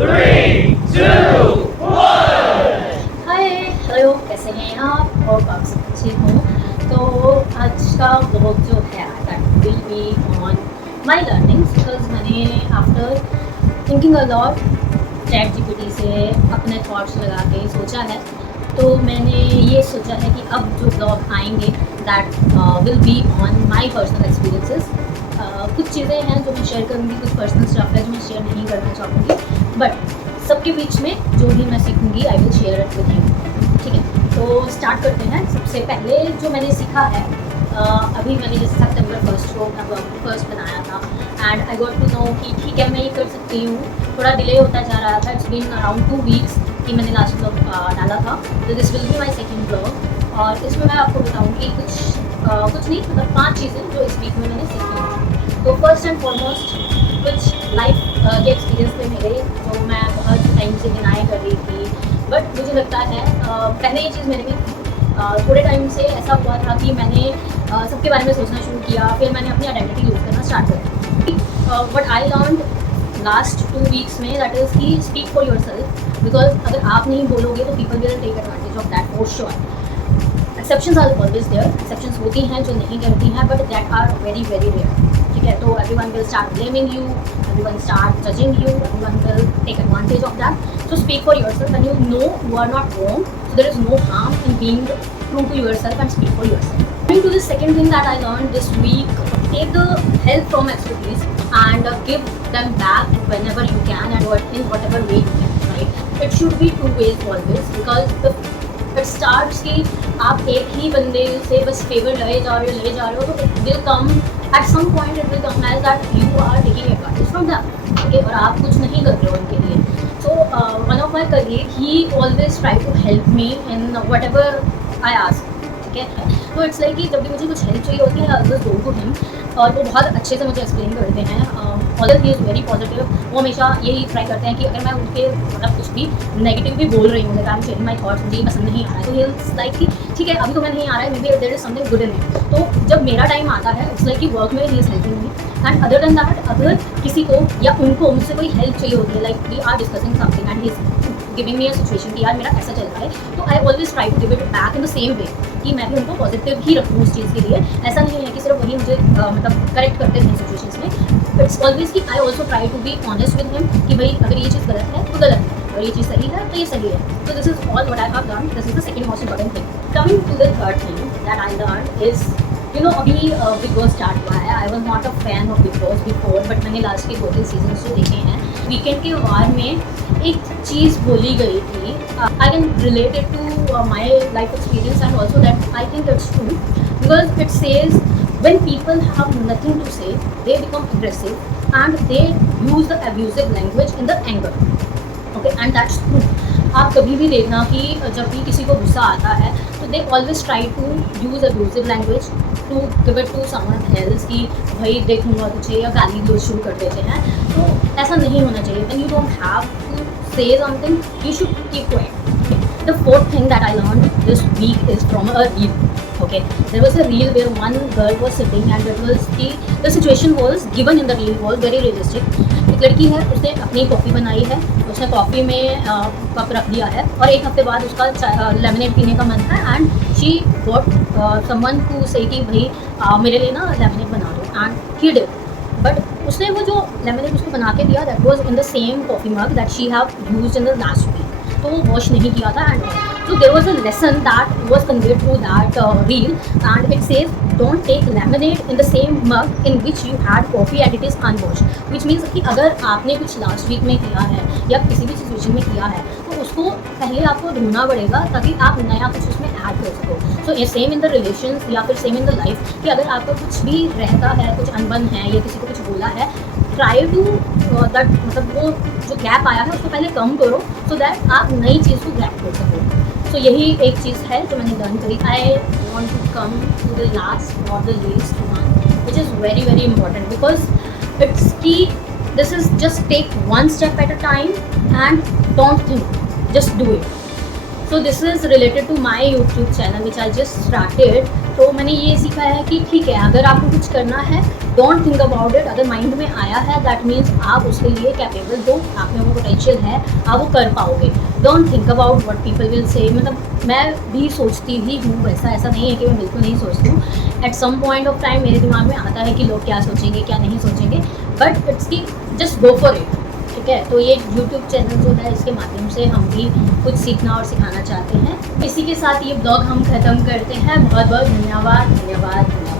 Three, two, one. Hi hello, कैसे हैं आप? और आप सब अच्छे हो? तो आज का ब्लॉग जो है that will be on my learnings because मैंने after thinking a lot ChatGPT से अपने थॉट्स लगा के सोचा है। तो मैंने ये सोचा है कि अब जो ब्लॉग आएंगे that will be on my personal experiences. कुछ चीज़ें हैं जो मैं शेयर करूँगी, कुछ पर्सनल स्टफ है जो मैं शेयर नहीं करना चाहूँगी, बट सबके बीच में जो भी मैं सीखूँगी I will share it with you. ठीक है, तो स्टार्ट करते हैं। सबसे पहले जो मैंने सीखा है, अभी मैंने जैसे सितंबर फर्स्ट को अपना ब्लॉग फर्स्ट बनाया था and I got to know कि ठीक है मैं ये कर सकती हूँ। थोड़ा डिले होता जा रहा था, इट्स बीन अराउंड 2 वीक्स कि मैंने लास्ट ब्लॉग डाला था। तो this will be my second blog और इसमें मैं आपको बताऊँगी कुछ नहीं, मतलब 5 चीज़ें जो इस वीक में मैंने सीखी हैं। तो फर्स्ट एंड फॉरमोस्ट कुछ लाइफ के एक्सपीरियंस थे मेरे, जो मैं बहुत टाइम से डिनाई कर रही थी, बट मुझे लगता है पहले ये चीज़ मेरे में थी। थोड़े टाइम से ऐसा हुआ था कि मैंने सबके बारे में सोचना शुरू किया, फिर मैंने अपनी आइडेंटिटी लूज करना स्टार्ट कर दी। But I learn last 2 weeks में दैट इज़ कि speak for yourself, because अगर आप नहीं बोलोगे तो people will take advantage of that for sure. Exceptions are always there, exceptions होती हैं जो नहीं करती हैं, but that are very very rare. ठीक है, तो everyone will start blaming you, everyone start judging you, everyone will take advantage of that. So speak for yourself when you know you are not wrong, so there is no harm in being true to yourself and speak for yourself. Coming to the second thing that I learned this week, take the help from expertise and give them back whenever you can and in whatever way you can, right? It should be 2 ways always, because if it starts कि आप एक ही बंदे से बस favour ले जा रहे हो, तो it will come at some point, it will come as that you are taking advantage from them, okay? और आप कुछ नहीं कर रहे हो उनके लिए। So one of my colleague, he always try to help me in whatever I ask. ठीक है, तो इट्स लाइक कि जब भी मुझे कुछ हेल्प चाहिए होती है I always go to him, और वो बहुत अच्छे से मुझे एक्सप्लेन करते हैं। Although he is very positive, वो हमेशा यही ट्राई करते हैं कि अगर मैं उनके मतलब कुछ भी नेगेटिव भी बोल रही हूँ, I am sharing my thoughts, मुझे पसंद नहीं आ रहा है, तो ही इज़ लाइक कि ठीक है अभी तो मैं नहीं आ रहा है, maybe there is something good in it. तो जब मेरा टाइम आता है इट्स लाइक कि वर्क में he is helping me, and other than that अगर किसी को या उनको मुझसे कोई हेल्प चाहिए होती है, like we are discussing something and he is giving me a situation कि यार मेरा ऐसा चल रहा है, तो I always try to give it back in the same way कि मैं भी उनको पॉजिटिव ही रखूँ उस चीज़ के लिए। ऐसा नहीं है कि सिर्फ वही मुझे मतलब करेक्ट करते हैं सिचुएशंस में। इट्स ऑलवेज कि I also try to be honest with him कि भाई अगर ये चीज़ गलत है तो गलत है, और ये चीज़ सही है तो ये सही है। तो this is all what I have done, this is the second most important thing. Coming to the third thing that I learn is, you know अभी बिग बॉस स्टार्ट हुआ है। I was not a fan of Bigg Boss before, but मैंने last के 2-3 season जो देखे हैं, weekend के वार में एक चीज़ बोली गई थी, I can relate it to my life experience and also that I think it's true, because it says when people have nothing to say they become aggressive and they use the abusive language in the anger, okay, and that's true. आप कभी भी देखना कि जब भी किसी को गुस्सा आता है तो they always try to use abusive language to give it to someone else कि भाई देखूंगा तुझे, या गाली गलौज शुरू कर देते हैं। तो ऐसा नहीं होना चाहिए। When you don't have to say something you should keep quiet. The fourth thing that I learned this week is from a reel. Okay, there was a reel where one girl was sitting and it was the situation was given in the reel was very realistic. एक लड़की है, उसने अपनी coffee बनाई है, उसने coffee में cup रख दिया है और एक हफ्ते बाद उसका लेमनेड पीने का मन था and she got someone to say कि भाई मेरे लिए ना लेमनेड बना दो, एंड ही डिड। बट उसने वो जो लेमनेड उसको बना के दिया that was in the same coffee mug that she have used in the last week, तो वो वॉश नहीं किया था। And so there was a lesson that was conveyed through that reel, and it says don't take lemonade in the same mug in which you had coffee and it is unwashed, which means कि अगर आपने कुछ last week में किया है या किसी भी सिचुएशन में किया है तो उसको पहले आपको ढूंढना पड़ेगा ताकि आप नया कुछ उसमें ऐड कर सको। सो ये सेम इन द रिलेशंस या फिर सेम इन द लाइफ कि अगर आपका कुछ भी रहता है, कुछ अनबन है या किसी को कुछ बोला है, ट्राई टू दैट मतलब वो जो गैप आया है उसको पहले कम करो सो दैट आप नई चीज़ को ग्रैब कर सको। सो यही एक चीज़ है जो मैंने लर्न करी। I want to come to the last not the least one which is very very important, because it's key this is just take one step at a time and don't think, just do it. So this is related to my YouTube channel which I just started तो मैंने ये सीखा है कि ठीक है, अगर आपको कुछ करना है, डोंट थिंक अबाउट इट। अगर माइंड में आया है, दैट मीन्स आप उसके लिए कैपेबल हो, आप में वो पोटेंशियल है, आप वो कर पाओगे। Don't think about what people will say. मतलब मैं भी सोचती ही हूँ वैसा, ऐसा नहीं है कि मैं बिल्कुल नहीं सोचती हूँ। At some point of time मेरे दिमाग में आता है कि लोग क्या सोचेंगे, क्या नहीं सोचेंगे, बट इट्स की जस्ट गो फॉर इट। ठीक है, तो ये यूट्यूब चैनल जो है, इसके माध्यम से हम भी कुछ सीखना और सिखाना चाहते हैं। इसी के साथ ये ब्लॉग हम ख़त्म करते हैं। बहुत बहुत धन्यवाद, धन्यवाद, धन्यवाद।